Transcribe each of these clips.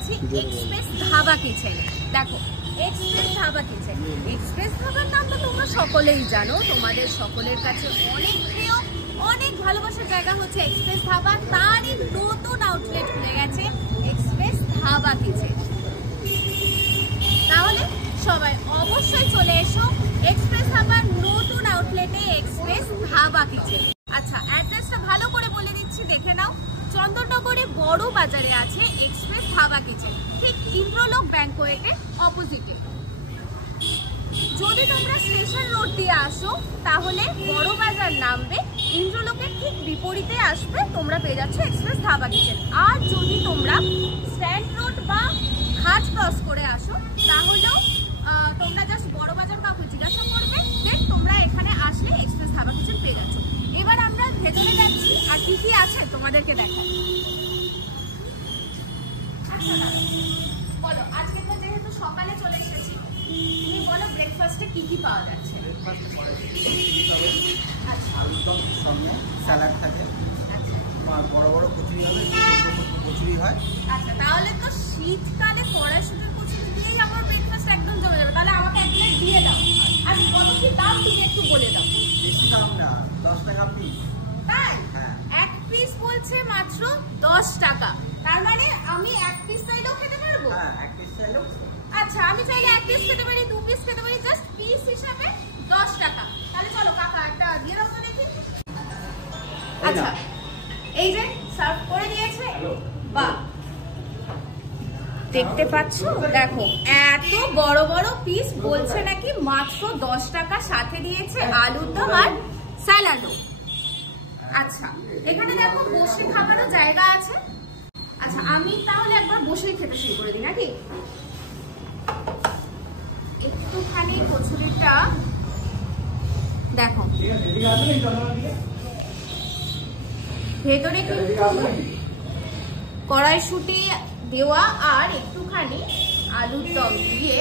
চলেছি এক্সপ্রেস ধাবা কিচেনে। দেখো এক্সপ্রেস ধাবা কিচেন, এক্সপ্রেস ধাবার নাম তো তোমরা সকলেই জানো, তোমাদের সকলের কাছে অনেক প্রিয়, অনেক ভালোবাসার জায়গা হচ্ছে এক্সপ্রেস ধাবা। তারই নতুন আউটলেট খুলে গেছে এক্সপ্রেস ধাবা কিচেন। তাহলে সবাই অবশ্যই চলে এসো এক্সপ্রেস ধাবার নতুন আউটলেটে এক্সপ্রেস ধাবা কিচেন। আচ্ছা, অ্যাড্রেসটা ভালো করে বলে দিচ্ছি, দেখে নাও। চন্দননগরে বড় বাজারে আছে এক্সপ্রেস ধাবা কিচেন, ঠিক ইন্দ্রলোক ব্যাংকোয়েটের অপোজিটে। যদি তোমরা স্টেশন রোড দিয়ে আসো তাহলে বড় বাজার নামবে, ইন্দ্রলোকের ঠিক বিপরীতে আসবে, তোমরা পেয়ে যাচ্ছ এক্সপ্রেস ধাবা কিচেন। আর যদি তোমরা স্ট্যান্ড রোড বা ঘাট ক্রস করে আসো তাহলেও তোমরা জাস্ট বড় বাজার কাউকে জিজ্ঞাসা করবে, দেন তোমরা এখানে আসলে এক্সপ্রেস ধাবা কিচেন পেয়ে যাচ্ছ। এবার আমরা ভেতরে যাচ্ছি আর কি কি আছে তোমাদেরকে দেখাই। আচ্ছা বলো, আজকে তো যেহেতু সকালে চলে এসেছি, তুমি বলো ব্রেকফাস্টে কি কি পাওয়া যাচ্ছে? স্যালাড থাকে, বড় বড় কচুরি হবে, কচুরি হয়। আচ্ছা, তাহলে তো শীতকালে কড়াইশুটির কচুরি দিয়েই আমার ব্রেকফাস্ট একদম জমে যাবে। তাহলে আমাকে এক প্লেট দিয়ে দাও। আর কত কি দাম তুমি একটু বলে দাও। বেশি দাম না, 10 টাকা পিস। তাই? হ্যাঁ, এক পিস বলছে মাত্র 10 টাকা। তার মানে আমি এক পিস চাইলেও খেতে পারবো? হ্যাঁ, এক পিস চাইলেও। আচ্ছা, আমি চাইলে এক পিস খেতে পারি, 2 পিস খেতে পারি, জাস্ট পিস হিসাবে 10 টাকা। তাহলে চলো কাকা একটা দিয়ে দাও তো দেখি। আচ্ছা, এই যে সার্ভ করে দিয়েছে। বাহ, দেখতে পাচ্ছ? দেখো এত বড় বড় পিস, বলছে নাকি মাত্র 10 টাকা, সাথে দিয়েছে আলুর দম আর স্যালাডও। আচ্ছা, এখানে দেখো বসে খাবারও জায়গা আছে। আচ্ছা, আমি তাহলে একবার বসেই খেতে শুরু করে দিই নাকি? একটুখানি কচুরিটা দেখো, ভেতরে কিন্তু কড়াইশুঁটি দেওয়া আর একটুখানি আলুর দম দিয়ে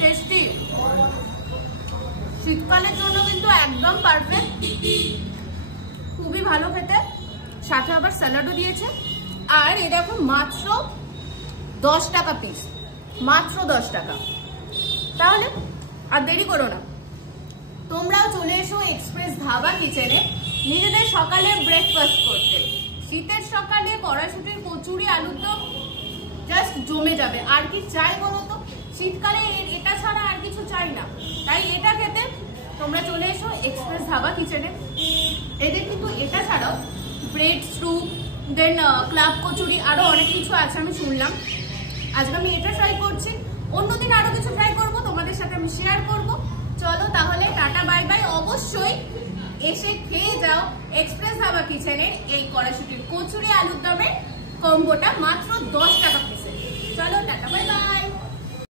টেস্টি। শীতকালের জন্য কিন্তু একদম পারফেক্ট, খুবই ভালো খেতে। সাথে আবার স্যালাডও দিয়েছে। আর এটা এখন মাত্র 10 টাকা পিস, মাত্র 10 টাকা। তাহলে আর দেরি করো না, তোমরাও চলে এসো এক্সপ্রেস ধাবা কিচেনে নিজেদের সকালের ব্রেকফাস্ট করতে। শীতের সকালে কড়াইশুটির কচুরি আলুর দম জাস্ট জমে যাবে। আর কি চাই বলো তো? শীতকালে এটা ছাড়া আর কিছু চাই না, তাই এটা খেতে তোমরা চলে এসো এক্সপ্রেস ধাবা কিচেনে। এদের কিন্তু এটা ছাড়াও ব্রেড স্যুপ, দেন ক্লাব কচুরি, আরো অনেক কিছু আছে আমি শুনলাম। আজকে আমি এটা ট্রাই করছি, অন্যদিন আরো কিছু ট্রাই করবো, তোমাদের সাথে আমি শেয়ার করবো। চলো তাহলে টাটা বাই বাই। অবশ্যই এসে খেয়ে যাও এক্সপ্রেস ধাবা কিচেনের এই কড়াইশুটির কচুরি আলুর দমের কম্বোটা, মাত্র 10 টাকা পিসে। চলো টাটা বাই বাই।